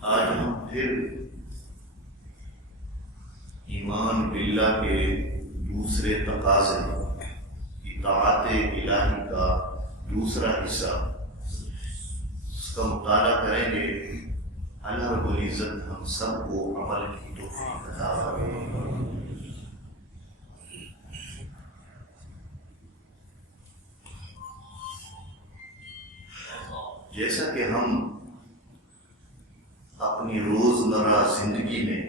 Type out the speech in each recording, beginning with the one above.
آج ہم پھر ایمان باللہ کے دوسرے تقاضے اطاعت الہی کا دوسرا حصہ اس کا مطالعہ کریں گے۔ اللہ رب العزت ہم سب کو عمل کی توفیق عطا فرمائے۔ جیسا کہ ہم اپنی روزمرہ زندگی میں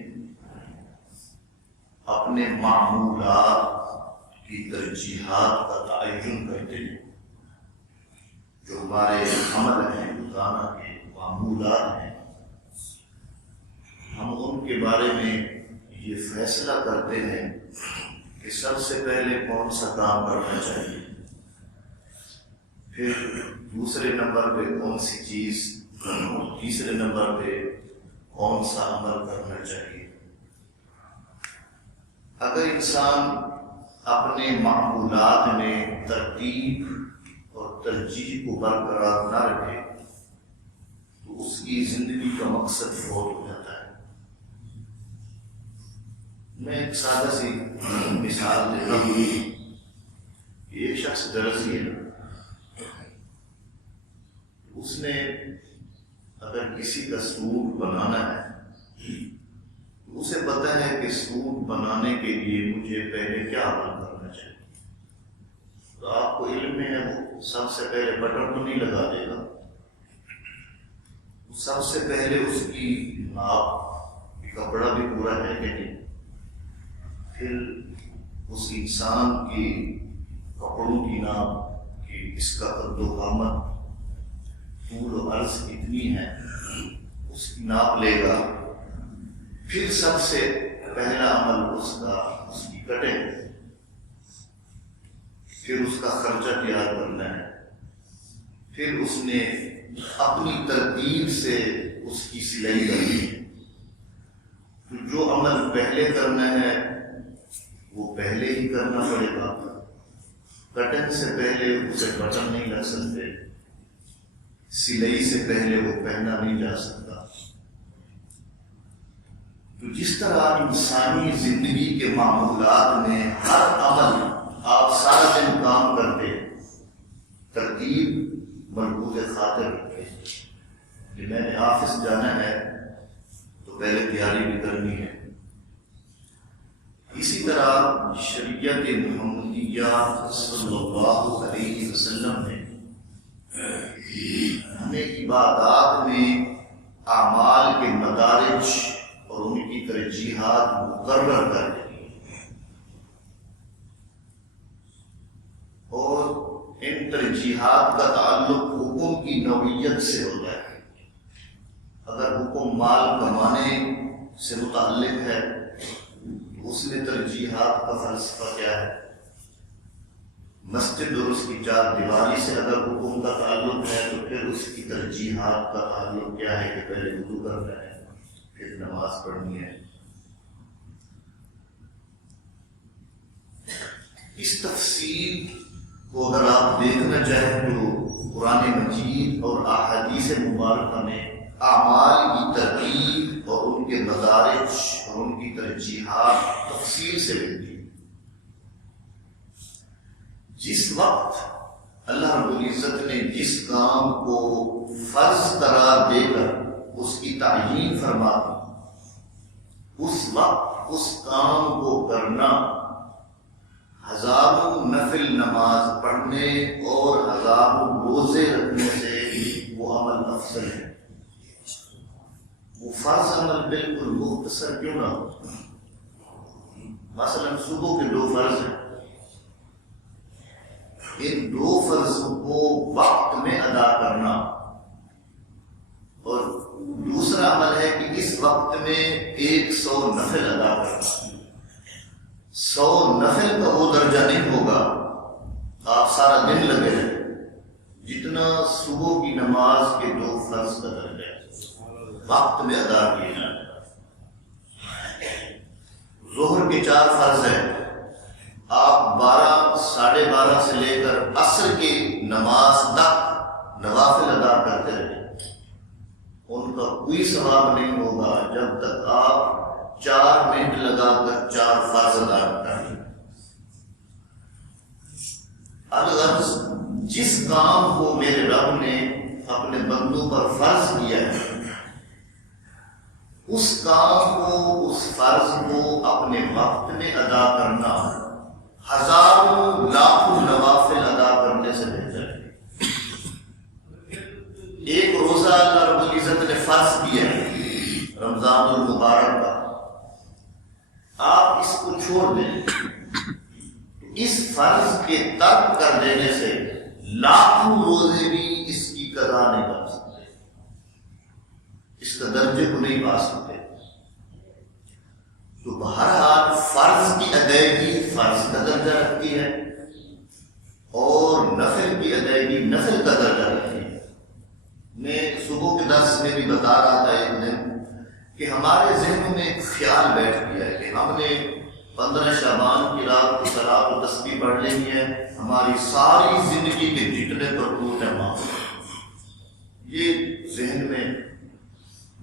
اپنے معمولات کی ترجیحات کا تعین کرتے ہیں، جو ہمارے عمل ہیں، روزانہ کے معمولات ہیں، ہم ان کے بارے میں یہ فیصلہ کرتے ہیں کہ سب سے پہلے کون سا کام کرنا چاہیے، پھر دوسرے نمبر پہ کون سی چیز، تیسرے نمبر پہ کون سا عمل کرنا چاہیے۔ اگر انسان اپنے معمولات میں ترتیب اور ترجیح کو برقرار نہ رکھے تو اس کی زندگی کا مقصد فوت ہو جاتا ہے۔ میں ایک سادہ سی مثال دیتا ہوں۔ ایک شخص درزی ہے، اس نے اگر کسی کا سوٹ بنانا ہے، اسے پتہ ہے کہ سوٹ بنانے کے لیے مجھے پہلے کیا عمل کرنا چاہیے، تو آپ کو علم میں ہے وہ سب سے پہلے بٹن تو نہیں لگا دے گا، سب سے پہلے اس کی ناپ، کپڑا بھی پورا ہے کہ نہیں، پھر اس انسان کی کپڑوں کی ناپ کہ اس کا قد و قامت، طول و عرض کتنی ہے، اس کی ناپ لے گا، پھر سب سے پہلا عمل اس کی کٹنگ، پھر اس کا خرچہ تیار کرنا ہے، پھر اس نے اپنی ترتیب سے اس کی سلائی کرنی ہے۔ تو جو عمل پہلے کرنا ہے وہ پہلے ہی کرنا پڑے گا، کٹنگ سے پہلے اسے بٹن نہیں لگ سکتے، سلائی سے پہلے وہ پہنا نہیں جا سکتا۔ تو جس طرح انسانی زندگی کے معمولات میں ہر عمل آپ سارا دن کام کرتے ہیں، ترتیب ملحوظ خاطر رکھتے ہیں کہ میں نے آفس جانا ہے تو پہلے تیاری بھی کرنی ہے۔ اسی طرح شریعت محمدیہ صلی اللہ علیہ وسلم نے ہمیں عبادات میں اعمال کے مدارج اور ان کی ترجیحات مقرر کر دی، اور ان ترجیحات کا تعلق حکم کی نوعیت سے ہوتا ہے۔ اگر حکم مال کمانے سے متعلق ہے تو اس میں ترجیحات کا فلسفہ کیا ہے، مسجد اور اس کی چار دیواری سے اگر حکم کا تعلق ہے تو پھر اس کی ترجیحات کا تعلق کیا ہے کہ پہلے وضو کرنا ہے، پھر نماز پڑھنی ہے۔ اس تفصیل کو اگر آپ دیکھنا چاہیں تو قرآن مجید اور احادیث مبارکہ میں اعمال کی ترتیب اور ان کے مدارج اور ان کی ترجیحات تفصیل سے ملتی ہے۔ جس وقت اللہ رب العزت نے جس کام کو فرض قرار دے کر اس کی تعیین فرما دی، اس وقت اس کام کو کرنا ہزاروں نفل نماز پڑھنے اور ہزاروں روزے رکھنے سے وہ عمل افضل ہے۔ وہ فرض عمل بالکل مختصر کیوں نہ ہو، مثلا صبح کے 2 فرض ہیں، ان 2 فرضوں کو وقت میں ادا کرنا، اور دوسرا عمل ہے کہ اس وقت میں 100 نفل ادا کرنا۔ 100 نفل کا وہ درجہ نہیں ہوگا آپ سارا دن لگے رہے جتنا صبح کی نماز کے 2 فرض کا درجہ ہے، وقت میں ادا کیے جانے۔ ظہر کے 4 فرض ہیں، آپ 12 ساڑھے 12 سے لے کر عصر کی نماز تک نوافل ادا کرتے رہے، ان کا کوئی ثواب نہیں ہوگا جب تک آپ 4 منٹ لگا کر 4 فرض ادا کر لیں۔ الغرض جس کام کو میرے رب نے اپنے بندوں پر فرض کیا ہے، اس کام کو، اس فرض کو اپنے وقت میں ادا کرنا ہزاروں لاکھوں نوافل ادا کرنے سے بہتر ہے۔ ایک روزہ اللہ رب العزت نے فرض کیا ہے رمضان المبارک کا، آپ اس کو چھوڑ دیں، اس فرض کے ترک کر دینے سے لاکھوں روزے بھی اس کی قضا نہیں بن سکتے، اس کا درجے کو نہیں پا سکتے۔ تو بہرحال فرض کی ادائیگی فرض کا درجہ رکھتی ہے اور نفل کی ادائیگی نفل کا درجہ رکھتی ہے۔ میں صبح کے درس میں بھی بتا رہا تھا ایک دن کہ ہمارے ذہنوں میں ایک خیال بیٹھ گیا ہے کہ ہم نے 15 شعبان کی رات کو صلاۃ و تسبیح پڑھ لینی ہے، ہماری ساری زندگی کے جتنے کرتوت ہیں معاف۔ یہ ذہن میں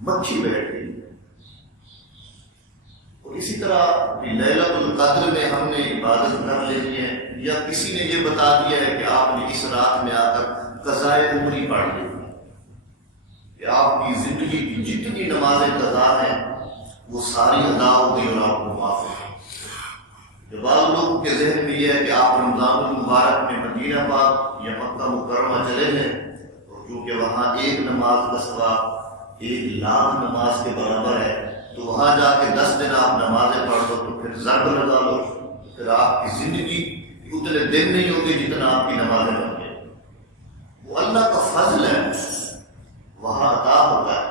مکھی بیٹھ گئی۔ اور اسی طرح لیلۃ القدر میں ہم نے عبادت کر لینی ہے، یا کسی نے یہ بتا دیا ہے کہ آپ نے اس رات میں آ کر قضاء عمری پڑھ لینی ہے، کہ آپ کی زندگی کی جتنی نمازیں قضا ہیں وہ ساری ادا ہو گئی اور آپ کو معاف ہو گئی۔ جو بعض لوگوں کے ذہن میں یہ ہے کہ آپ رمضان المبارک میں مدینہ پاک یا مکہ مکرمہ چلے گئے، اور کیونکہ وہاں ایک نماز کا ثواب 1,00,000 نماز کے برابر ہے، تو وہاں جا کے 10 دن آپ نمازیں پڑھ لو تو پھر ضرب لگا لو، پھر آپ کی زندگی اتنے دن نہیں ہوگی جتنا آپ کی نمازیں بن گئے۔ وہ اللہ کا فضل ہے، وہاں عطا ہوتا ہے،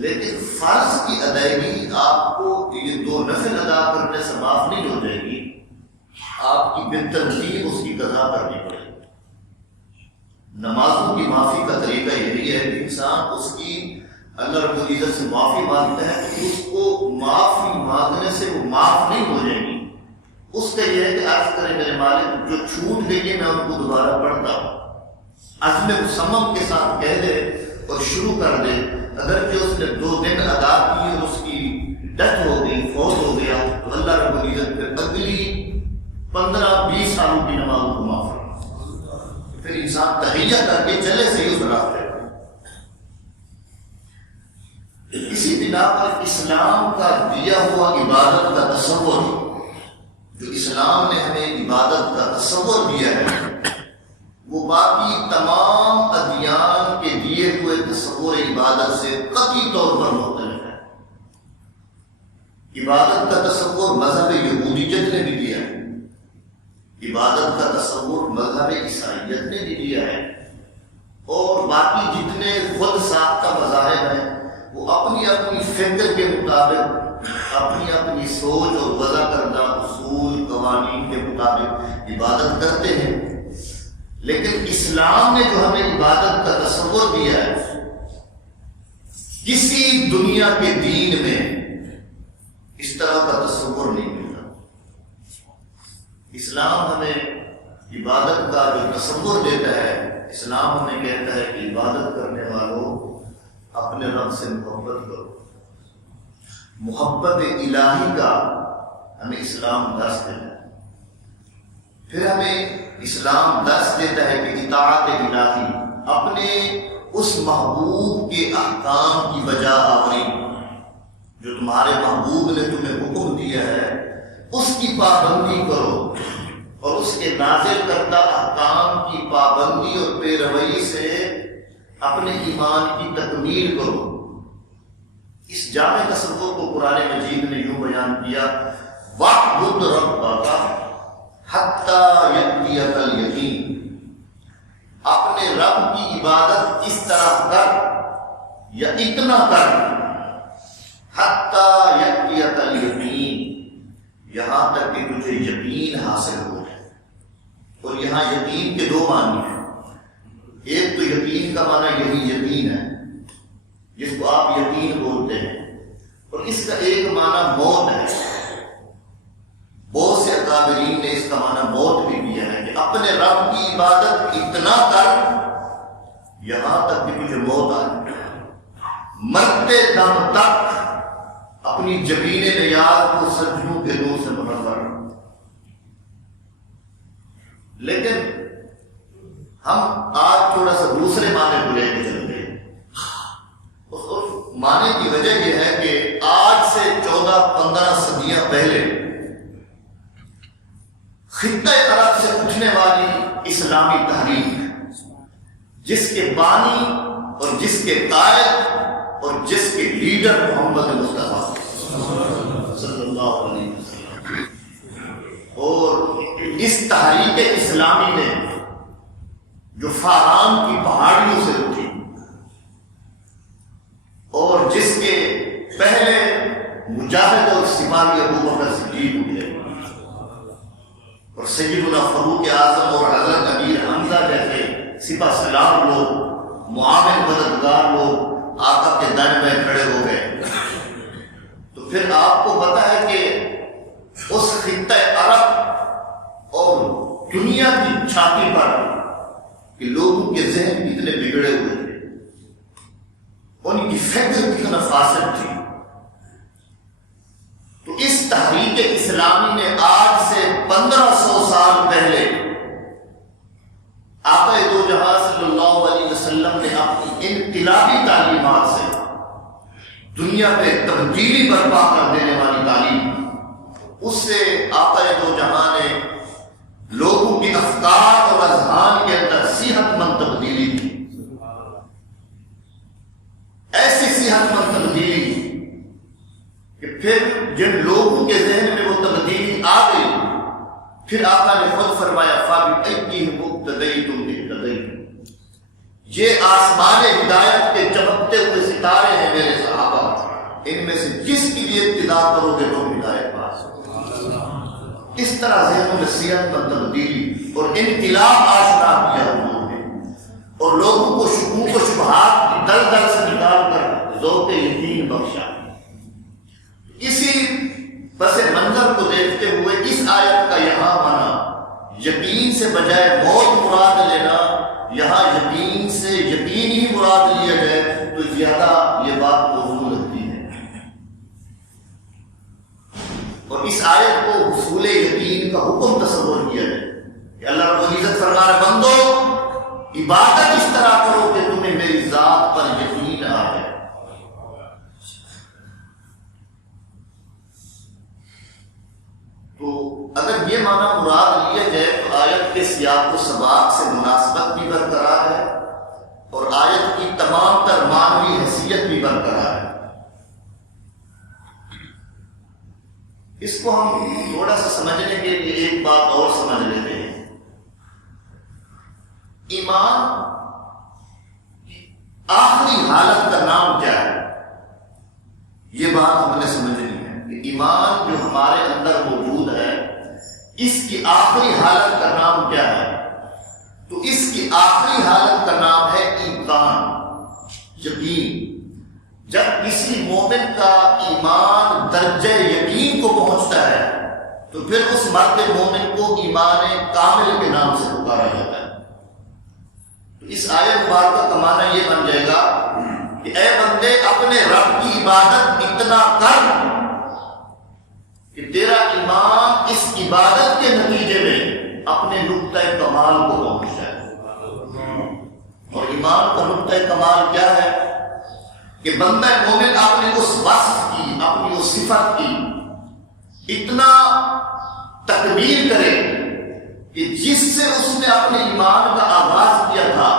لیکن فرض کی ادائیگی آپ کو یہ 2 نفل ادا کرنے سے معاف نہیں ہو جائے گی، آپ کی بالترتیب اس کی قضا کرنی پڑے گی۔ نمازوں کی معافی کا طریقہ یہی ہے کہ انسان اس کی اللہ رب العزت سے معافی مانگتا ہے، تو اس کو معافی مانگنے سے وہ معاف نہیں ہو جائے گی۔ اس کا یہ ہے کہ عرض کرے میرے مالک جو چھوٹ گئی ہے میں ان کو دوبارہ پڑھتا ہوں، عزم مصمم کے ساتھ کہہ دے اور شروع کر دے۔ اگر جو اس نے 2 دن ادا کی اور اس کی ڈیتھ ہو گئی، فوت ہو گیا، تو اللہ رب العزت پھر اگلی 15-20 سالوں کی نمازوں کو معاف کرے، پھر انسان تحیہ کر کے چلے سے اس راستے۔ اسی بنا پر اسلام کا دیا ہوا عبادت کا تصور، جو اسلام نے ہمیں عبادت کا تصور دیا ہے، وہ باقی تمام ادیان کے دیے ہوئے تصور عبادت سے قطعی طور پر مختلف ہے۔ عبادت کا تصور مذہب یہودیت نے بھی دیا ہے، عبادت کا تصور مذہب عیسائیت نے بھی دیا ہے، اور باقی جتنے خود ساختہ مذاہب ہیں وہ اپنی اپنی فکر کے مطابق، اپنی اپنی سوچ اور وضع کردہ اصول قوانین کے مطابق عبادت کرتے ہیں۔ لیکن اسلام نے جو ہمیں عبادت کا تصور دیا ہے، کسی دنیا کے دین میں اس طرح کا تصور نہیں ملتا۔ اسلام ہمیں عبادت کا جو تصور دیتا ہے، اسلام ہمیں کہتا ہے کہ عبادت کرنے والوں اپنے رب سے محبت کرو۔ محبت الہی کا ہمیں اسلام درس دیتا ہے۔ پھر ہمیں اسلام درس دیتا ہے کہ اطاعت الہی، اپنے اس محبوب کے احکام کی بجا آوری، جو تمہارے محبوب نے تمہیں حکم دیا ہے اس کی پابندی کرو، اور اس کے نازل کردہ احکام کی پابندی اور پیروی سے اپنے ایمان کی تکمیل کرو۔ اس جامع تصور کو قرآن مجید نے یوں بیان کیا، وَاعْبُدْ رَبَّكَ حَتَّى يَأْتِيَكَ الْيَقِينُ، اپنے رب کی عبادت اس طرح کر یا اتنا کر، حَتَّى يَأْتِيَكَ الْيَقِينُ، یہاں تک کہ تجھے یقین حاصل ہو جائے۔ اور یہاں یقین کے 2 معنی ہیں، ایک تو یقین کا معنی یہی یقین ہے جس کو آپ یقین بولتے ہیں، اور اس کا ایک معنی موت ہے۔ بہت سے اکابرین نے اس کا معنی موت بھی کیا ہے کہ اپنے رب کی عبادت اتنا کر یہاں تک کہ تجھے موت آئے۔ مرتے دم تک اپنی جبین نیاز کو سجدوں کے نور سے منور. لیکن ہم آج تھوڑا سا دوسرے معنی کو لے کے چلتے ہیں. اس معنی کی وجہ یہ ہے کہ آج سے 14-15 صدیاں پہلے خطہ عرب سے اٹھنے والی اسلامی تحریک، جس کے بانی اور جس کے قائد اور جس کے لیڈر محمد مصطفیٰ صلی اللہ علیہ وسلم، اور اس تحریک اسلامی نے جو فاران کی پہاڑیوں سے اٹھی اور جس کے پہلے مجاہد اور سپاہی ابو بکر صدیق اٹھے اور سیدنا فاروق اعظم اور حضرت امیر حمزہ جیسے سپہ سلار لوگ، معاون مددگار لوگ آقا کے دن میں کھڑے ہو گئے. تو پھر آپ کو پتا ہے کہ اس خطہ عرب اور دنیا کی چھاتی پر کہ لوگوں کے ذہن کتنے بگڑے ہوئے تھے، ان کی فکر کتنا فاسد تھی. تو اس تحریک اسلامی نے آج سے 1500 سال پہلے آقا دو جہاں صلی اللہ علیہ وسلم نے اپنی انقلابی تعلیمات سے دنیا پہ تبدیلی برپا کر دینے والی تعلیم، اس سے آقا دو جہاں نے لوگوں کے افکار اور اذہان کے اندر صحت مند تبدیلی کی. ایسی صحت مند تبدیلی کہ پھر جن لوگوں کے ذہن میں وہ تبدیلی آ گئی، پھر آقا نے خود فرمایا فَبِأَيِّهِمْ اقْتَدَيْتُمْ اقْتَدَيْتُمْ. یہ آسمان ہدایت کے چمکتے ہوئے ستارے ہیں میرے صحابہ، ان میں سے جس کی بھی اقتداء کرو گے تم ہدایت پاس. اس طرح ذہنوں میں صحت مند تبدیلی اور انقلاب آشکار کیا انہوں نے، اور لوگوں کو شکوک و شبہات کی دلدل سے نکال کر ذوق یقین بخشا. اسی پس منظر کو دیکھتے ہوئے اس آیت کا یہاں معنی یقین سے بجائے موت مراد لینا، یہاں یقین سے یقین ہی مراد لیا جائے تو زیادہ یہ بات موزوں لگتی ہے. اور اس آیت کو حصول یقین کا حکم تصور کیا جائے کہ اللہ رب العزت فرما رہے بندو عبادت اس طرح کرو کہ تمہیں میری ذات پر یقین آ جائے. تو اگر یہ معنی مراد لیا جائے تو آیت کے سیاق و سباق سے مناسبت بھی برقرار ہے اور آیت کی تمام تر معنوی حیثیت بھی برقرار ہے. اس کو ہم تھوڑا سا سمجھنے کے لیے ایک بات اور سمجھ لیتے ہیں. ایمان آخری حالت کا نام کیا ہے؟ یہ بات ہم نے سمجھنی ہے کہ ایمان جو ہمارے اندر موجود ہے اس کی آخری حالت کا نام کیا ہے؟ تو اس کی آخری حالت کا نام ہے ایمان، یقین. جب کسی مومن کا ایمان درجہ یقین کو پہنچتا ہے تو پھر اس مرد مومن کو ایمان کامل کے نام سے پکارا جاتا ہے. تو اس آیت مبارکہ کا معنی یہ بن جائے گا کہ اے بندے اپنے رب کی عبادت اتنا کر کہ تیرا ایمان اس عبادت کے نتیجے میں اپنے نقطۂ کمال کو پہنچ جائے. اور ایمان کا نقطۂ کمال کیا ہے؟ کہ بندہ مومن اپنے اس وصف کی، اپنی اس صفت کی اتنا تکمیل کرے کہ جس سے اس نے اپنے ایمان کا آغاز کیا تھا،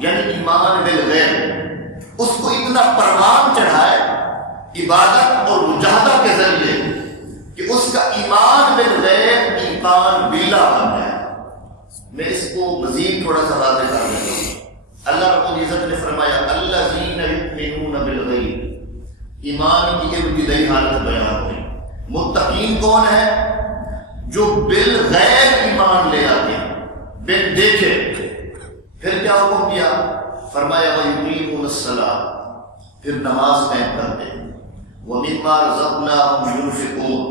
یعنی ایمان بالغیب، اس کو اتنا پروان چڑھائے عبادت اور مجاہدہ کے ذریعے کہ اس کا ایمان بالغیب ایمان باللہ بن جائے. میں اس کو مزید تھوڑا سا واضح کر دیتا ہوں. اللہ رب العزت نے فرمایا الذین یؤمنون بالغیب، ایمان کی ابتدائی حالت بیان ہوئی. متقین کون ہے؟ جو بالغیب ایمان لے آتے ہیں، بن دیکھے. پھر کیا حکم کیا؟ فرمایا وَيُقِيمُونَ الصَّلَاةَ، پھر نماز قائم کرتے ہیں. وَمِمَّا رَزَقْنَاهُمْ يُنْفِقُونَ،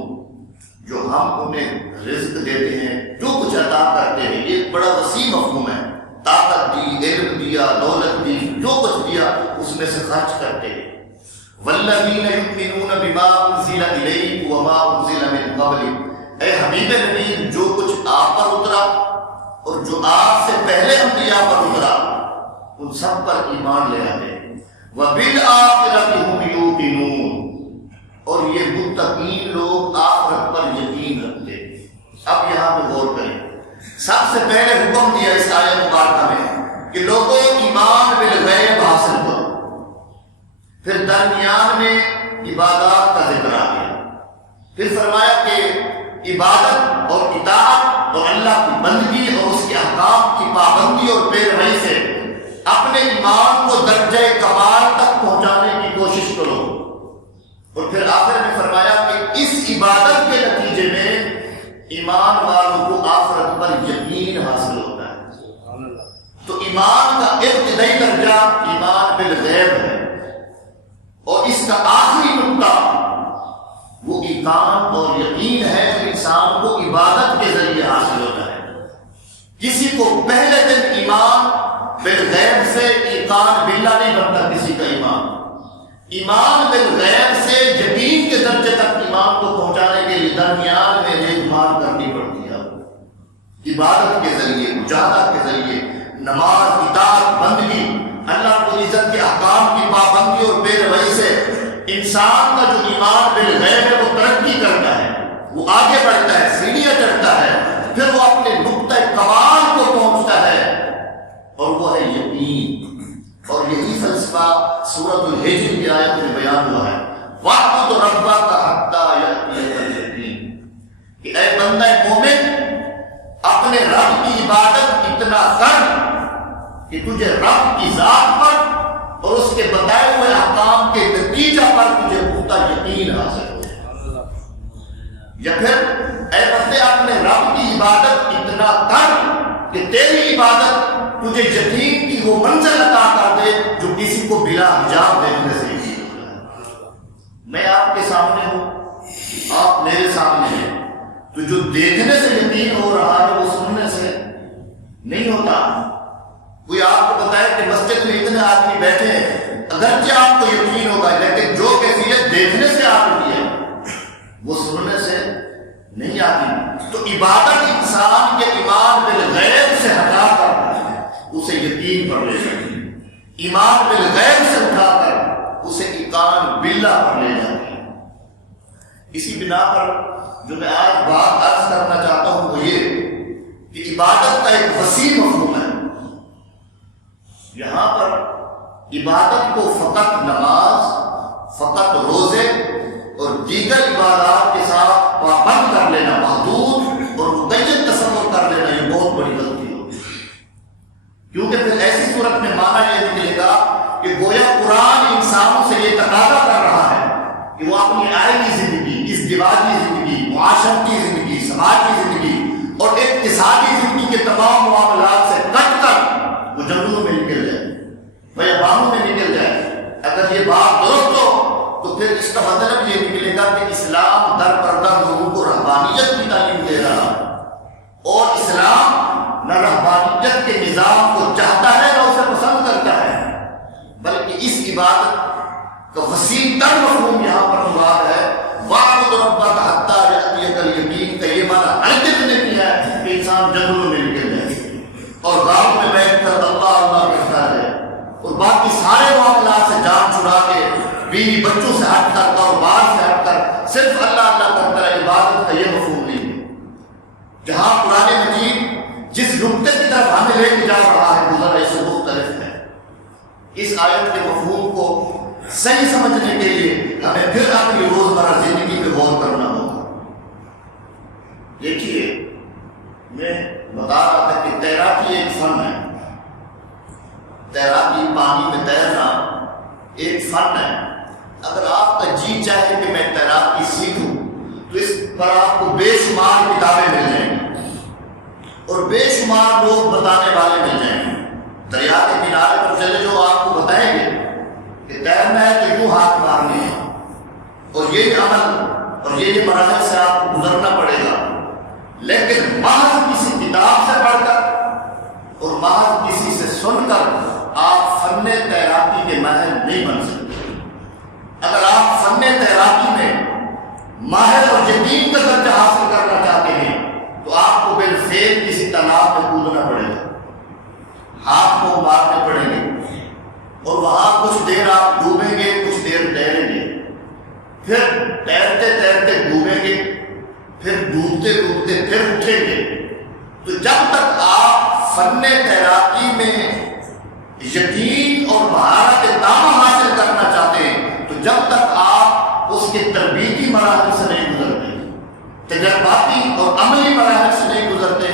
جو ہم انہیں رزق دیتے ہیں، جو کچھ عطا کرتے ہیں. یہ بڑا وسیع مفہوم ہے. طاقت دی، علم دیا، دولت دی، جو کچھ دیا اس میں سے خرچ کرتے ہیں. والذین یؤمنون بما انزل الیک وما انزل من قبلک، اے حبیب نبی جو کچھ آپ پر اترا اور جو آپ سے پہلے انبیاء پر اترا ان سب پر ایمان لے آتے، وبالآخرۃ ہم یوقنون، اور یہ متقین لوگ آخرت پر یقین رکھتے۔ اب یہاں پہ غور کریں، سب سے پہلے حکم دیا اس آیت مبارکہ میں کہ لوگوں ایمان بالغیب حاصل کرو، پھر درمیان میں عبادات کا ذکر آ گیا، پھر فرمایا کہ عبادت اور اطاعت اور اللہ کی بندگی اور اس کے احکام کی پابندی اور پیروی سے اپنے ایمان کو درجہ کمال تک پہنچانے کی کوشش کرو، اور پھر آخر میں فرمایا کہ اس عبادت کے نتیجے میں ایمان والوں کو آخرت پر یقین حاصل ہوتا ہے۔ تو ایمان کا ابتدائی درجہ ایمان بالغیب ہے، اور اس کا آخری نقطہ وہ ایمان اور یقین ہے جو انسان کو عبادت کے ذریعے حاصل ہوتا ہے۔ کسی کو پہلے دن ایمان بالغیب سے ایمان باللہ نہیں بنتا، کسی کا ایمان بالغیب سے یقین کے درجے تک ایمان کو پہنچانے کے لیے درمیان میں دیکھ بھال کرنی پڑتی ہے، عبادت کے ذریعے، مجاہدہ کے ذریعے، نماز، اطاعت، بندگی، اللہ کو عزت کے احکام کی پابندی اور پیروی سے انسان کا جو ایمان بالغیب ہے وہ ترقی کرتا ہے، وہ آگے بڑھتا ہے، سیڑھیاں چڑھتا ہے، پھر وہ اپنے نقطہ کمال کو پہنچتا ہے، اور وہ ہے یقین۔ اور یہی فلسفہ سورۃ الحجر کی آیت میں بیان ہوا ہے، وَاعْبُدْ رَبَّكَ حَتَّىٰ يَأْتِيَكَ الْيَقِينُ، کہ اے بندہ مومن اپنے رب کی عبادت اتنا کر کہ تجھے رب کی ذات پر اور اس کے بتائے ہوئے احکام کے نتیجہ پر تجھے پختہ یقین حاصل ہو، یا پھر اے بندے اپنے رب کی عبادت اتنا کر کہ تیری عبادت تجھے یقین کی وہ منزل عطا کر دے جو کسی کو بلا حجاب دیکھنے سے ہی ہوتا ہے۔ میں آپ کے سامنے ہوں، آپ میرے سامنے ہیں، تو جو دیکھنے سے یقین ہو رہا ہے وہ سننے سے نہیں ہوتا۔ کوئی آپ کو بتائے کہ مسجد میں اتنے آدمی بیٹھے ہیں، اگرچہ آپ کو یقین ہوگا، لیکن جو کیفیت دیکھنے سے آتی ہے وہ سننے سے نہیں آتی۔ تو عبادت انسان کے ایمان بالغیب سے ہٹا کر اسے یقین پر لے جاتی ہے، ایمان بالغیب سے اٹھا کر اسے ایمان باللہ پر لے جاتی ہے۔ اسی بنا پر جو میں آج بات عرض کرنا چاہتا ہوں وہ یہ کہ عبادت کا ایک وسیع مفہوم ہے۔ یہاں پر عبادت کو فقط نماز، فقط روزے اور دیگر عبادات کے ساتھ پابند کر لینا، محدود اور مقید تصور کر لینا، یہ بہت بڑی غلطی ہوگی، کیونکہ پھر ایسی صورت میں مانا یہ نکلے گا کہ گویا قرآن انسانوں سے یہ تقاضا کر رہا ہے کہ وہ اپنی آئینی زندگی، ازدواجی زندگی، معاشرتی زندگی، سماج کی زندگی اور اقتصادی زندگی کے تمام معاملات سے کٹ کر وہ جنگلوں میں نکل جائے، بیابانوں میں نکل جائے۔ اگر یہ بات درست ہو تو پھر اس کا مطلب یہ نکلے گا کہ اسلام در پردہ لوگوں کو رہبانیت کی تعلیم دے رہا ہے، اور اسلام نہ رہبانیت کے نظام کو چاہتا ہے نہ اسے پسند کرتا ہے، بلکہ اس عبادت کا وسیع تر مفہوم یہاں پر مراد ہے۔ وَاعْبُدْ رَبَّكَ حَتَّىٰ يَأْتِيَكَ الْيَقِينُ کا یہ معنی ہرگز نہیں کیا ہے کہ انسان جنگلوں میں نکل جائے اور گاؤں میں بیٹھ کر اللہ اللہ کہتا ہے اور باقی سارے معاملات سے جان چھڑا کے بیوی بچوں سے ہٹ کر، کاروبار سے ہٹ کر صرف اللہ اللہ کرتا ہے۔ عبادت کا یہ مفہوم نہیں ہے۔ جہاں قرآن مجید جس نقطے کی طرف ہمیں لے کے جا رہا ہے گزر ایسے مختلف ہے۔ اس آیت کے مفہوم کو صحیح سمجھنے کے لیے ہمیں پھر اپنی روزمرہ زندگی پہ غور کرنا ہوگا۔ دیکھیے، میں بتا رہا تھا کہ تیراکی ایک فن ہے، تیراکی پانی میں تیرنا ایک فن ہے۔ اگر آپ کا جی چاہے کہ میں تیراکی سیکھوں تو اس پر آپ کو بے شمار کتابیں مل جائیں گی اور بے شمار لوگ بتانے والے مل جائیں گے۔ دریا کے کنارے پر چلے جو آپ کو بتائیں گے کہ تیرنا ہے تو یوں ہاتھ مارنے ہیں اور یہ عمل اور یہ مراحل سے آپ کو گزرنا پڑے گا، لیکن محض کسی کتاب سے پڑھ کر اور محض کسی سے سن کر آپ فن تیراکی کے ماہر نہیں بن سکتے۔ اگر آپ فن تیراکی میں ماہر اور یقین کا درجہ حاصل کرنا چاہتے ہیں تو آپ کو بالفعل کسی تالاب میں کودنا پڑے گا، ہاتھ کو مارنے پڑیں گے، اور وہاں کچھ دیر آپ ڈوبیں گے، کچھ دیر تیریں گے، پھر تیرتے تیرتے ڈوبیں گے، پھر ڈوبتے ڈوبتے پھر اٹھیں گے۔ تو جب تک آپ فن تیراکی میں یقین اور مہارت تام حاصل کرنا چاہتے ہیں تو جب تک آپ اس کے تربیتی مراحل سے نہیں گزرتے، تجرباتی اور عملی مراحل سے نہیں گزرتے،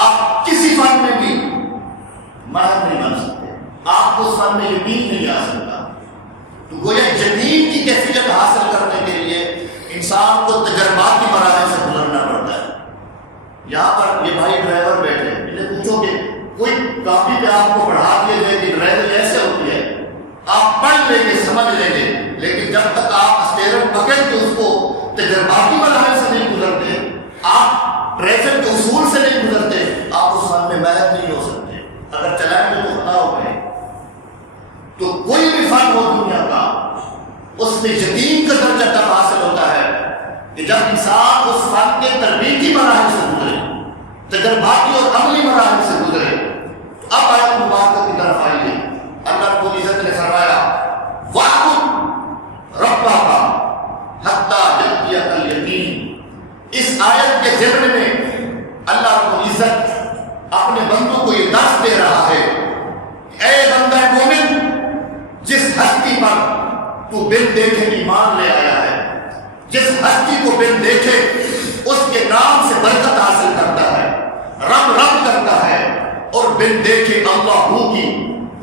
آپ کسی فن میں بھی ماہر نہیں بن سکتے، آپ اس فن میں یقین نہیں آ سکتا۔ تو گویا یقین کی کیفیت حاصل کرنے کے لیے انسان کو تجرباتی مراحل سے گزرنا پڑتا ہے۔ یہاں پر یہ بھائی ڈرائیور بیٹھے، انہیں پوچھو کہ کوئی کاپی پہ آپ کو پڑھا دیا جائے کہ ڈرائیور ایسے ہوتی ہے، آپ پڑھ لیں گے، سمجھ لیں گے، لیکن جب تک آپ اسٹیئرنگ پکڑ کے اس کو تجرباتی مراحل سے نہیں گزرتے، آپ ٹریفک کے اصول سے نہیں گزرتے، آپ اس فن میں ماہر نہیں ہو سکتے۔ اگر چلائیں گے تو خطا ہو گئے۔ تو کوئی بھی فن ہو دنیا کا، اس میں یقین کا درجہ تب حاصل ہوتا ہے کہ جب انسان اس فن کے تربیتی مراحل سے گزرے، تجرباتی اور عملی مراحل سے گزرے۔ تو اب آیت مبارکہ کی طرف آئیے۔ اللہ رب العزت نے فرمایا وَاعْبُدْ رَبَّكَ حَتَّىٰ يَأْتِيَكَ الْيَقِينُ۔ اس آیت کے ضمن میں اللہ رب العزت اپنے بندوں کو یہ درس دے رہا ہے، اے بندہ مومن، جس ہستی پر تو بن دیکھے ایمان لے آیا ہے، جس ہستی کو بن دیکھے اس کے نام سے برکت حاصل کرتا ہے، رب رب کرتا ہے، اور بن دیکھے اللہ کی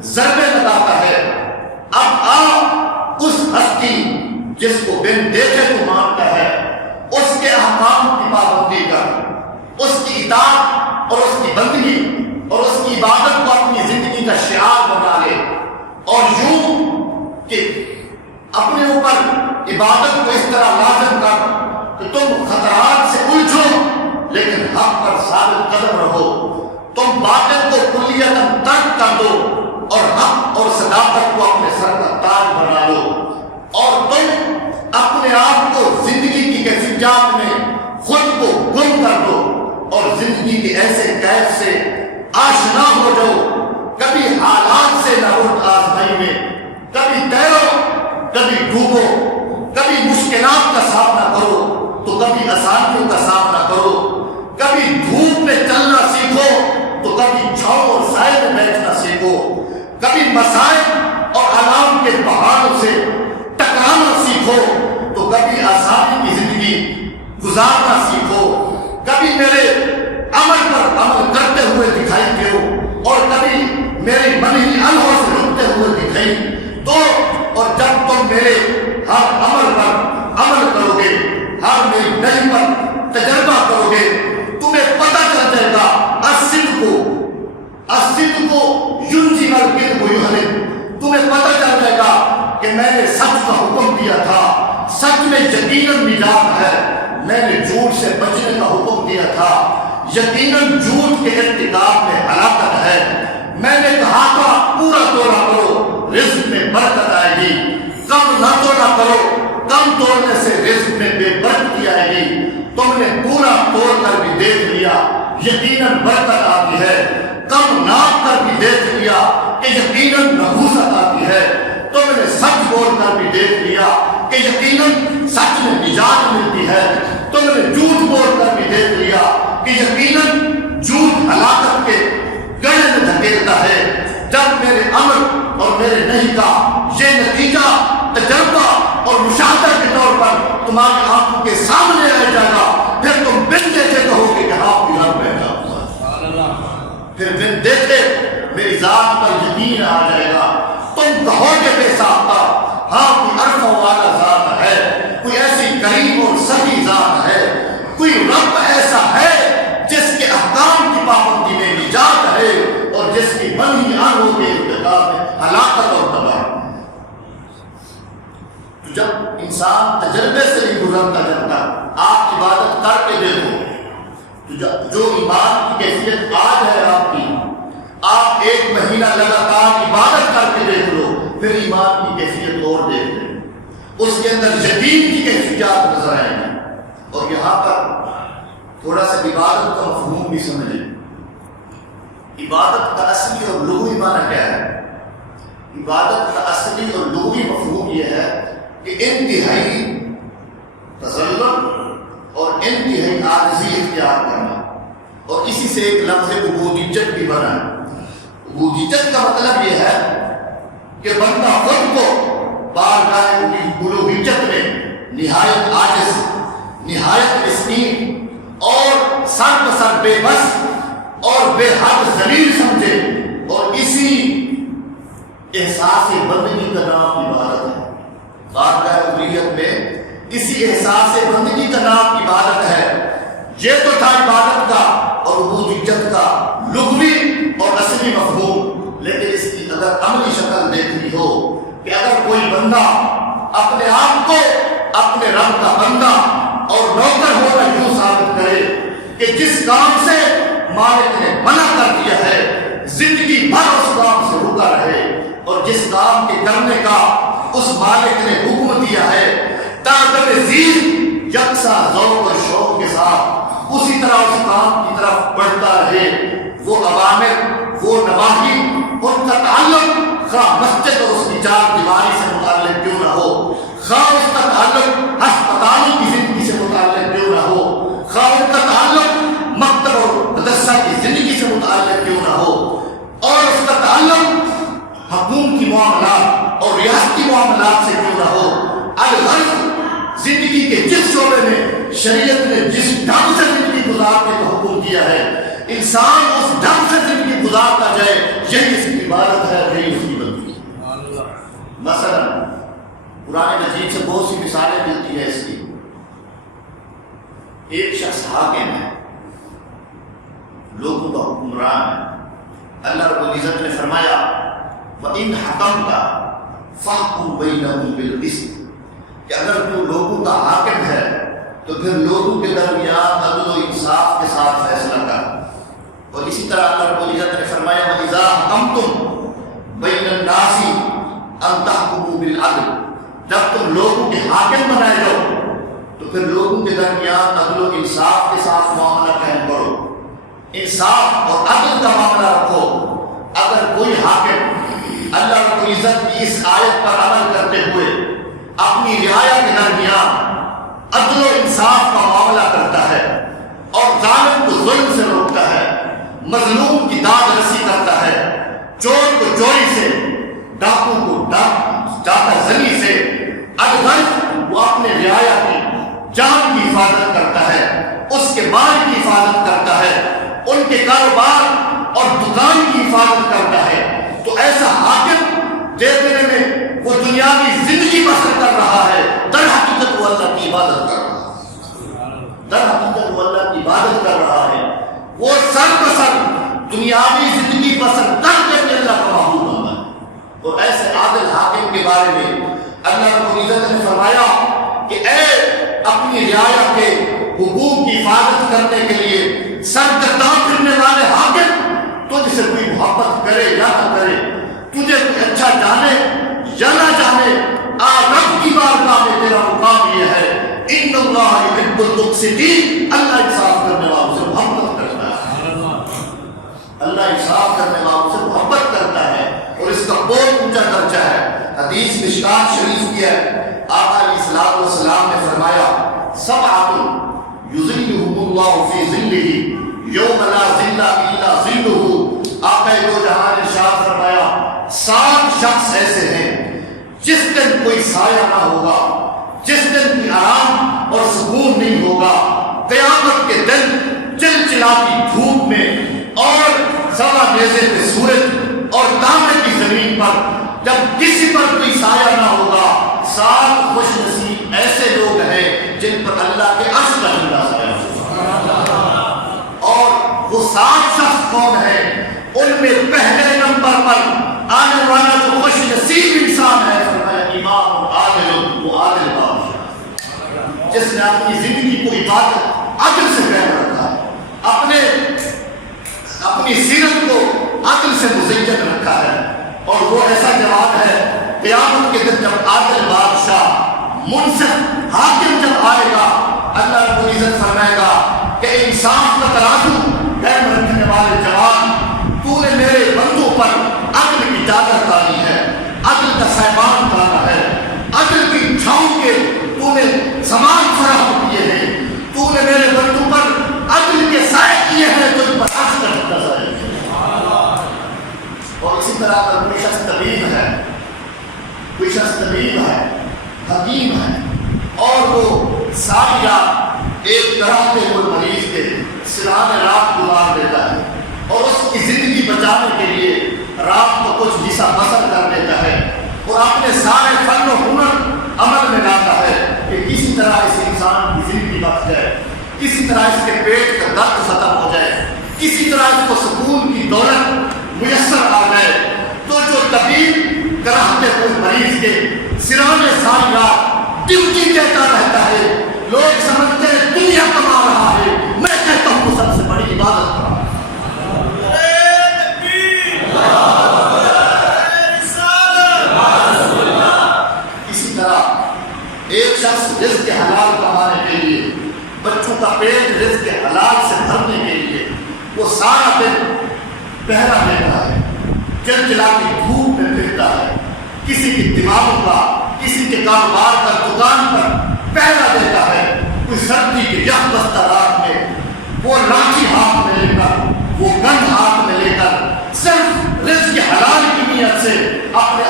ضربے لگاتا ہے، اب آپ اس ہستی جس کو بن دیکھے تو مانتا ہے، اس کے احکام کی پابندی کر، اس کی اطاعت اور اس کی بندگی اور اس کی عبادت کو اپنی زندگی کا شعار بنا لے، اور یوں کہ اپنے اوپر عبادت کو اس طرح لازم کر کہ تم خطرات سے الجھو لیکن حق پر ثابت قدم رہو، تم باطل کو کلیتاً ترک کر دو اور حق اور صداقت کو اپنے سر کا تاج بنا لو، اور تم اپنے آپ کو زندگی کی کیفیات میں خود کو گم کر دو اور زندگی کے ایسے کیف سے آشنا ہو جاؤ، کبھی حالات سے نہ اٹھ آزمائی میں، کبھی تیرو کبھی ڈوبو، کبھی مشکلات کا سامنا کرو تو کبھی آسانیوں کا سامنا کرو، کبھی دھوپ میں چلنا سیکھو تو کبھی چھاؤں اور سائے میں بیٹھنا سیکھو، کبھی مسائل اور آلام کے پہاڑوں سے ٹکرانا سیکھو تو کبھی آسانی کی زندگی گزارنا سیکھو، کبھی میرے عمل پر عمل کرتے ہوئے دکھائی دیو اور کبھی میری منہی انہوں سے رکتے ہوئے دکھائی دو، اور جب تم میرے ہر عمل پر عمل کرو گے، ہر میری نہی پر تجربہ کرو گے، تمہیں پتہ چل جائے گا الصدق ینجی والکذب یہلک، تمہیں پتہ چل جائے گا کہ میں نے سچ کا حکم دیا تھا، سچ میں یقیناً نجات ہے، میں نے جھوٹ سے بچنے کا حکم دیا تھا، یقیناً جھوٹ کے ارتکاب میں ہلاکت ہے، میں نے کہا تھا پورا توڑا کرو رزق میں برکت آئے گی، کم نہ توڑا کرو، کم توڑنے سے رزق میں بے برکتی آئے گی، تم نے پورا توڑ کر بھی دیکھ لیا یقیناً برکت آتی ہے، کم ناپ کر بھی دیکھ لیا کہ یقیناً نحوست آتی ہے، تم نے سچ بول کر بھی دیکھ لیا کہ یقیناً سچ میں نجات ملتی ہے، تم نے جھوٹ بول کر بھی دیکھ لیا کہ یقیناً جھوٹ ہلاکت کے گڑھے میں دھکیلتا ہے۔ جب میرے عمل اور میرے نہیں کا یہ نتیجہ تجربہ اور مشاہدہ کے طور پر تمہاری آنکھوں کے سامنے آ جائے گا، پھر تم بن دیکھے کہو گے کہ ہاں یہاں بیٹھا ہوا، پھر بن دیکھے میری ذات پر یقین آ جائے گا، تم کہو گے بے ساختہ ہاں کوئی عرف والا ذات ہے، کوئی ایسی کریم اور سخی ذات ہے، کوئی رب ایسا ہے جس کے احکام کی پابندی میں نجات ہے اور جس کی منہی عنہ کے ارتکاب میں ہلاکت اور تباہی۔ تو جب انسان تجربے سے نہیں گزرتا جاتا، آپ عبادت کر کے دیکھو تو جو ایمان کی کیفیت آج ہے آپ کی، آپ ایک مہینہ لگاتار عبادت کر کے دیکھ لو، پھر ایمان کی کیفیت اور دیکھ لیں۔ اس کے اندر یقین کی کیفیات نظر آئیں گی. اور یہاں پر تھوڑا سا عبادت کا مفہوم بھی سمجھیں. عبادت کا اصلی اور لغوی معنی کیا ہے؟ عبادت کا اصلی اور لغوی مفہوم یہ ہے کہ انتہائی تذلل اور انتہائی عاجزی اختیار کرنا. اور اسی سے ایک لفظ عبودیت بھی بنا. عبودیت کا مطلب یہ ہے کہ بندہ خود کو بارگاہ الوہیت میں نہایت عاجز، نہایت مسکین اور سر بسر بے بس اور بے حد ذلیل سمجھے. اور اسی احساس بندگی کا نام عبادت ہے. بارگاہ الوہیت میں اسی احساس بندگی کا نام عبادت ہے. یہ تو تھا عبادت کا اور عبودیت کا لغوی اور اصلی مفہوم. لیکن اس کی اگر عملی شکل دیکھنی ہو کہ اگر کوئی بندہ اپنے آپ کو اپنے رب کا بندہ اور نوکر ہونا یوں ثابت کرے کہ جس کام سے مالک نے منع کر دیا ہے زندگی بھر اس کام سے رکا رہے، اور جس کام کے کرنے کا اس مالک نے حکم دیا ہے تاکہ مزید یکساں ذوق اور شوق کے ساتھ اسی طرح اس کام کی طرف بڑھتا رہے. وہ اوامر، وہ نواہی، ان کا تعلق خواہ مسجد اور اس کی چار دیواری سے متعلق کیوں نہ ہو، خواہ اس کا تعلق ہسپتالوں کی زندگی سے متعلق کیوں نہ ہو، خواہ ان کا تعلق مکتب اور مدرسہ کی زندگی سے متعلق کیوں نہ ہو، اور اس کا تعلق حکومتی معاملات اور ریاستی معاملات سے کیوں نہ ہو. الغرض زندگی کے جس شعبے میں شریعت نے جس ڈھنگ سے زندگی گزارنے کا حکم دیا ہے، انسان اس ڈھنگ سے زندگی گزارتا جائے، یہی اس کی عبادت ہے، یہی اس کی بندگی ہے. مثلا قرآن مجید سے بہت سی مثالیں ملتی ہیں اس کی. ایک شخص حاکم ہے، لوگوں کا حکمران ہے. اللہ رب العزت نے فرمایا وَإِنْ حَكَمْتَ فَاحْكُمْ بَيْنَهُمْ بِالْقِسْطِ کہ اگر تو لوگوں کا حاکم ہے تو پھر لوگوں کے درمیان عدل و انصاف کے ساتھ فیصلہ کر. اور اسی طرح اللہ رب العزت نے فرمایا وَإِذَا حَكَمْتُمْ بَيْنَ النَّاسِ أَن تَحْكُمُوا بِالْعَدْلِ جب تم لوگوں کے حاکم بنائے جاؤ تو پھر لوگوں کے درمیان عدل و انصاف کے ساتھ معاملہ قائم کرو. انصاف اور عدل کا معاملہ رکھو. اگر کوئی حاکم اللہ رب العزت کی اس آیت پر عمل کرتے ہوئے اپنی رعایا کے درمیان عدل و انصاف کا معاملہ کرتا ہے اور ظالم کو ظلم سے روکتا ہے، مظلوم کی داد رسی کرتا ہے، چور کو چوری سے، ڈاکو کو ڈاکہ زنی سے، الغرض وہ اپنے رعایا کی جان کی حفاظت کرتا ہے، اس کے مال کی حفاظت کرتا ہے، ان کے کاروبار اور دکان کی حفاظت کرتا ہے، تو ایسا حاکم دیکھنے میں وہ دنیاوی زندگی بسر کر رہا ہے، در حقیقت وہ اللہ کی عبادت کر رہا ہے. در حقیقت وہ اللہ کی عبادت کر رہا ہے. وہ سر بسر دنیاوی زندگی بسر کر کے اللہ کا محبوب بنا ہے. اور ایسے عادل حاکم کے بارے میں اللہ رب العزت نے فرمایا کہ اے اپنی رعایا کے حقوق کی حفاظت کرنے کے لیے سرگرداں پھرنے والے حاکم، تجھ سے کوئی محبت کرے یا نہ کرے، تجھے کوئی اچھا جانے یا نہ جانے، رب کی بارگاہ میں تیرا مقام یہ ہے ان اللہ یحب المقسطین. اللہ انصاف کرنے والوں سے محبت کرتا ہے. اللہ انصاف کرنے والوں سے محبت کرتا ہے اور اس کا بہت اونچا درجہ ہے. حدیث مشکات شریف کی ہے، آقا علیہ الصلوۃ والسلام نے فرمایا سبعۃ یظلھم اللہ فی ظلہ یوم لا ظل الا ظلہ. آقا دو جہاں نے ارشاد فرمایا 7 شخص ایسے ہیں جس دن کوئی سایہ نہ ہوگا، جس دن کوئی آرام اور سکون نہیں ہوگا. قیامت کے دن چلچلاتی دھوپ میں اور سوا نیزے پہ سورج اور تانبے کی زمین پر جب کسی پر کوئی سایہ نہ ہوگا، 7 خوش نصیب ایسے لوگ ہیں جن پر اللہ کے عرش کا ٹھنڈا سایہ ہوگا. اور وہ 7 شخص کون ہیں؟ ان میں پہلے نمبر پر آنے والا جو خوش نصیب انسان ہے فرمایا امام عادل، وہ عادل بادشاہ جس نے اپنی زندگی کو عبادت عدل سے قائم رکھا ہے، اپنی سیرت کو عدل سے مزین رکھا ہے. اور وہ ایسا جواب ہے قیامت کے دن جب عادل بادشاہ منصف حاکم جب آئے گا اللہ رب العزت فرمائے گا کہ انصاف کا ترازو قائم رکھنے والے جوان، تو نے میرے بندوں پر عدل کی چادر ڈالی ہے، عدل کا سائبان ڈالا ہے، عدل کی چھاؤں کے تو نے سامان فراہم کیے ہیں، تو نے میرے بندوں پر عدل کے سائے کیے ہیں جو ان پر عرض کا نظر ہے۔ اور اسی طرح اگر کوئی شخص طبیب ہے، کوئی شخص طبیب ہے، حکیم ہے، اور وہ ساری رات ایک طرح کے کوئی مریض کے سرانے رات گزار دیتا ہے اور اس کی زندگی بچانے کے لیے رات کو کچھ حصہ بسر کر دیتا ہے اور اپنے سارے فن و ہنر عمل میں لاتا ہے کہ کسی طرح اس انسان کی زندگی بچ جائے، کسی طرح اس کے پیٹ کا درد ختم ہو جائے، کسی طرح اس کو سکون کی دولت میسر آ جائے، تو جو طبیب کراہتے ہوئے مریض کے سرانے ساری رات ڈیوٹی دیتا رہتا ہے، لوگ سمجھتے ہیں دنیا کما رہا ہے، میں کہتا ہوں سب سے بڑی عبادت کر رہا ہے۔ اسی طرح ایک شخص رزق حلال کمانے کے لیے، بچوں کا پیٹ رزق حلال سے بھرنے کے لیے وہ سارا دن پہرا دیتا ہے، چلچلا کی دھوپ میں پھرتا ہے، کسی کی دماغوں کا، کسی کے کاروبار کا دکان پر پہرا دیتا ہے، کوئی سردی کے یخ بستہ رات میں وہ لاٹھی ہاتھ میں لے کر، وہ گن ہاتھ میں لے کر صرف رزق حلال کی نیت سے اپنے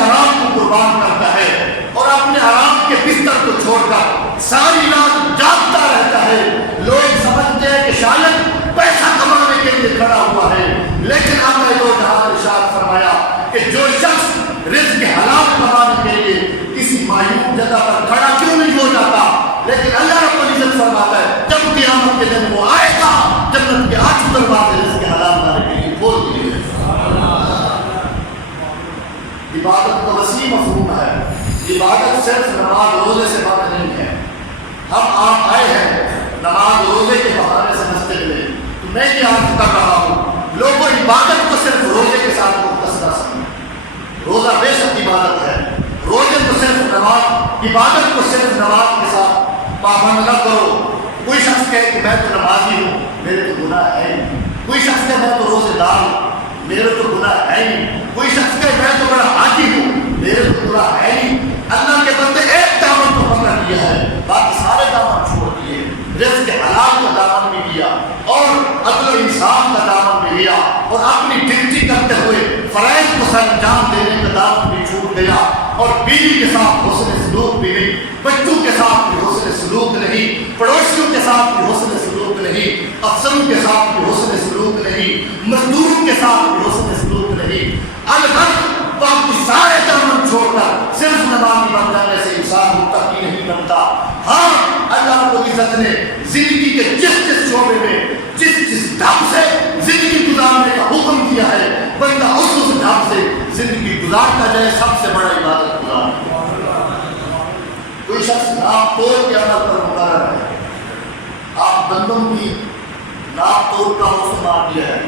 آرام کو قربان کرتا ہے اور اپنے آرام کے بستر کو چھوڑ کر ساری رات جاگتا رہتا ہے۔ لوگ سمجھتے ہیں کہ شاید پیسہ کمانے کے لیے کھڑا ہوا ہے، لیکن آپ نے دو جہاں ارشاد فرمایا کہ جو شخص رزق حلال کمانے کے لیے کسی معیوب جگہ پر کھڑا کیوں نہیں ہو جاتا، لیکن اللہ رب العزت فرماتا ہے جب قیامت کے دن وہ آئے گا جنت کے 8 دروازے رزق حلال کمانے کے لیے کھول دیے گئے۔ عبادت کا وسیع مفہوم ہے، عبادت صرف نماز روزے سے بات نہیں ہے۔ ہم آپ آئے ہیں نماز روزے کے بہانے سے مسجد میں، تو میں یہ عرض کر رہا ہوں لوگوں عبادت کو صرف روزے کے ساتھ مختصر سمجھیں۔ روزہ بے شک عبادت ہے، روزے کو صرف نماز، عبادت کو صرف نماز کے ساتھ پابند نہ کرو۔ کوئی شخص کہے کہ میں تو نمازی ہوں، میرے تو گناہ ہے نہیں، کوئی شخص کہے میں تو روزے دار ہوں، میرے تو گناہ ہے نہیں، کوئی شخص کہے میں تو بڑا حاجی ہوں، میرے تو گناہ ہے نہیں۔ اللہ کے بندے ایک دامن کو پکڑ لیا ہے، باقی سارے دامن چھوڑ دیے، رزق حلال کا دامن بھی لیا اور عدل و انصاف کا دامن بھی لیا اور اپنی ڈیوٹی کرتے ہوئے فرائض کو سر انجام دینے کا دامن بھی چھوٹ گیا اور بیوی کے ساتھ حسن سلوک بھی نہیں، بچوں کے ساتھ بھی حسن سلوک نہیں، پڑوسیوں کے ساتھ بھی حسن سلوک نہیں، افسروں کے ساتھ بھی حسن سلوک نہیں، مزدوروں کے ساتھ بھی حسن سلوک نہیں۔ البتہ باقی سارے دامن چھوڑ کر صرف نمازی بن جانے سے انسان متقی نہیں بنتا۔ ہاں اللہ رب العزت نے زندگی کے جس شعبے میں جس ڈھنگ سے زندگی گزارنے کا حکم دیا ہے، بندہ اس ڈھنگ سے زندگی گزارتا جائے، سب سے بڑا عبادت گزار۔ کوئی شخص ناپ توڑ کے عمل پر مقرر ہے، آپ بندوں کی ناپ توڑ کا موسم آ گیا ہے،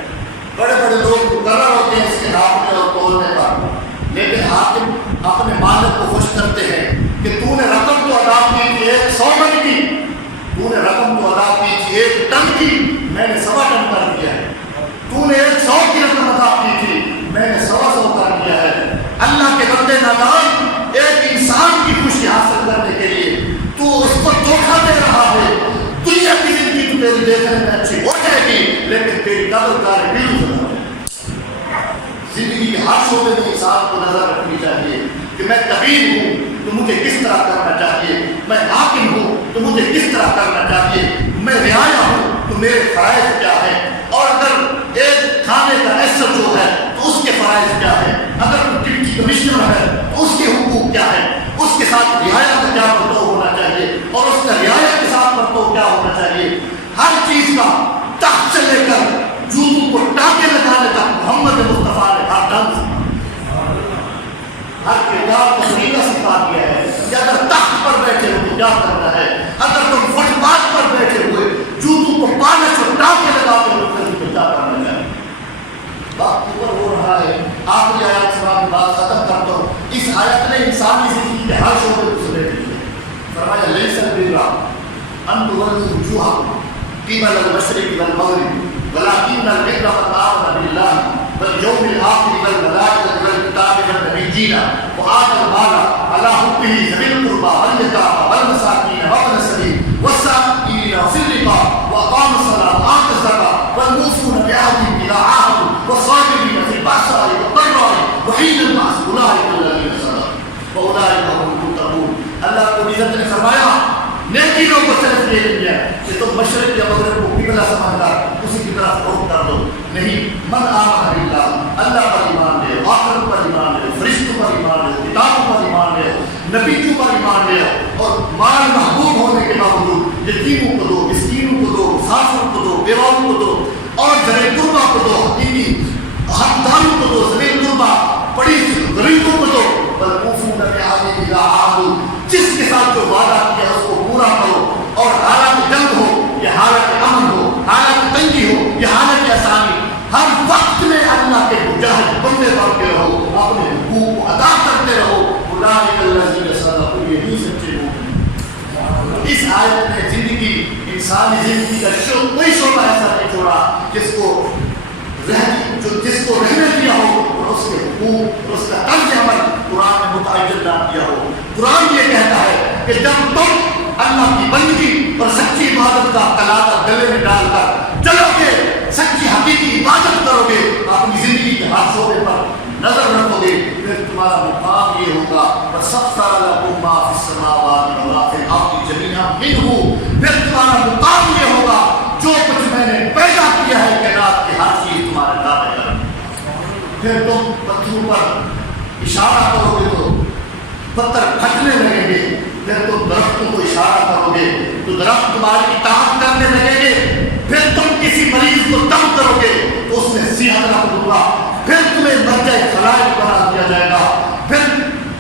بڑے بڑے لوگ مقرر ہوتے ہیں اس کے ناپنے اور تولنے پر، لیکن حاکم اپنے مالک کو خوش کرتے ہیں کہ تو نے رقم تو ادا کی تھی 100 من کی، تو نے رقم تو ادا کی تھی 1 ٹن کی، میں نے 1.25 ٹن کر دیا ہے، تو نے 100 کی رقم ادا کی تھی، میں نے 100 کر دیا ہے۔ اللہ کے بندے نادان ایک انسان کی خوشی حاصل کرنے کے لیے تو اس کو دھوکہ دے رہا ہے، دنیا کی زندگی تو تیری دیکھنے میں اچھی ہو جائے گی لیکن تیری قبر کا ریویو ہے۔ زندگی کے ہر شعبے میں انسان کو نظر رکھنی چاہیے کہ میں طبیب ہوں تو مجھے کس طرح کرنا چاہیے، میں حاکم ہوں تو مجھے کس طرح کرنا چاہیے، میں رعایا ہوں تو میرے فرائض کیا ہیں، اور اگر ایک تھانے کا SHO ہے تو اس کے فرائض کیا ہیں، اگر ڈپٹی کمشنر ہے تو اس کے حقوق کیا ہیں، اس کے ساتھ رعایا کا کیا برتاؤ ہونا چاہیے اور اس کا رعایا کے ساتھ برتاؤ کیا ہونا چاہیے۔ ہر چیز کا تخت سے لے کر جوتوں کو ٹانکے لگانے تک محمد مصطفیٰ نے ہر ڈھنگ سے ہر کردار کو طریقہ سکھا دیا ہے کہ اگر تخت پر بیٹھے ہو تو کیا کرنا ہے، اگر تم فٹ پاتھ پر بیٹھے ہوئے جوتوں کو پالش اور ٹانکے لگاتے ہو تو کیا کرنا چاہیے۔ وقت اوپر ہو رہا ہے، آخری آیت سے میں بات ختم کرتا ہوں۔ اس آیت نے انسانی زندگی کے ہر شعبے کو فرمایا لیس البر ان تولوا وجوهكم قبل المشرق والمغرب ولكن البر من آمن بالله واليوم الآخر والملائكة والكتاب والنبيين وآتى المال على حبه ذوي القربى واليتامى والمساكين وابن السبيل والسائلين وفي الرقاب وأقام الصلاة وآتى الزكاة والموفون بعهدهم إذا عاهدوا والصابرين في البأساء والضراء وحين البأس أولئك الذين صدقوا وأولئك هم المتقون. اللہ کو عزت نے فرمایا نیکی لوگوں کو صرف یہ نہیں ہے کہ تم مشرق یا مغرب کو قبلہ سمجھ کر اسی کی طرف رخ کر دو. نہیں، من آمن باللہ، اللہ پر ایمان لے، آخرت پر ایمان لے، فرشتوں پر ایمان لے، کتابوں پر ایمان لے، نبیوں پر ایمان لے، اور مال محبوب ہونے کے باوجود یتیموں کو دو، مسکینوں کو دو، مسافروں کو دو، بیواؤں کو دو، اور ذوی قربیٰ کو دو، حقیقی حقداروں کو دو، ذوی قربیٰ پڑی غریبوں کو دو. والموفون بعهدهم اذا عاهدوا، جس کے ساتھ جو وعدہ کیا اس کو پورا کرو. اور حالت جنگ ہو یا حالت امن ہو، حالت تنگی ہو یا حالت آسانی، ہر وقت میں اللہ کے مجاہد بندے بن کے رہو، اپنے حقوق کو ادا کرتے رہو. اولئک الذین صدقوا، یہی سچے مومن. اس آیت میں زندگی، انسانی زندگی کا کوئی شعبہ ایسا نہیں چھوڑا جس کو رہنے دیا ہو اور اس کے حقوق اور اس کا طرز عمل قرآن نے متعین نہ کیا ہو. قرآن یہ کہتا ہے کہ جب تم اللہ کی بندگی اور سچی عبادت کا تقاضا گلے میں ڈال کر چلو گے، سچی حقیقی عبادت کرو گے، اپنی زندگی کے ہر شعبے پر نظر رکھو گے، پھر تمہارا مقام یہ ہوگا وَسَخَّرَ لَكُم مَّا فِي السَّمَاوَاتِ وَمَا فِي الْأَرْضِ جَمِيعًا مِّنْهُ، پھر تمہارا مقام یہ ہوگا جو کچھ میں نے پیدا کیا ہے کائنات کی ہر چیز تمہارے تابع ہے. پھر تم پتھروں پر اشارہ کرو گے تو پتھر پھٹنے لگیں گے. پھر تم درختوں کو اشارہ کرو گے تو درخت تمہاری اطاعت کرنے لگیں گے. پھر تم کسی مریض کو دم کرو گے تو اس میں صحت رکھ دوں گا. پھر تمہیں مرجع خلائق بنا دیا جائے گا. پھر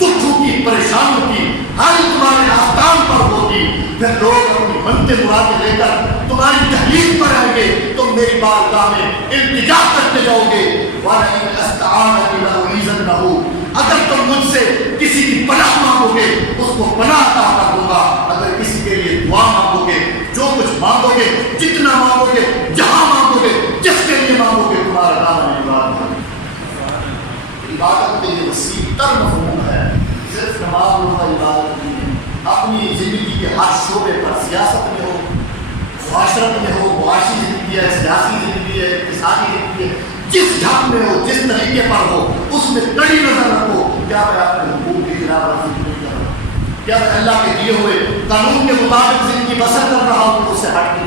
دکھوں کی، پریشانیوں کی حل تمہارے آستان پر ہوگی. پھر لوگ اپنی منتیں مرادیں لے کر تمہاری تحلیل پر آئیں گے. تم میری بارگاہ میں التجا کرتے جاؤ گے. وَلَئِنْ أَسْتَعَانَنِي لَأُعِيذَنَّهُ، اگر تم مجھ سے کسی کی پناہ مانگو گے اس کو پناہ عطا کر دوں گا. اگر کسی کے لیے دعا مانگو گے، جو کچھ مانگو گے، جتنا مانگو گے، جہاں مانگو گے، جس کے لیے مانگو گے، تمہارا دامن عبادت ہے. عبادت میں یہ وسیع تر مفہوم ہے. صرف نماز روزہ عبادت نہیں ہے. اپنی زندگی کے ہر شعبے پر، سیاست میں ہو، معاشرت میں ہو، معاشی زندگی ہے، سیاسی زندگی ہے، اقتصادی زندگی ہے، جس جھاگ میں ہو، جس طریقے پر ہو، اس میں کڑی نظر رکھو. کیا میں اپنے حقوق کی خلاف ورزی نہیں کر رہا ہوں؟ کیا میں اللہ کے دیے ہوئے قانون کے مطابق زندگی بسر کر رہا ہوں؟ اس سے ہٹ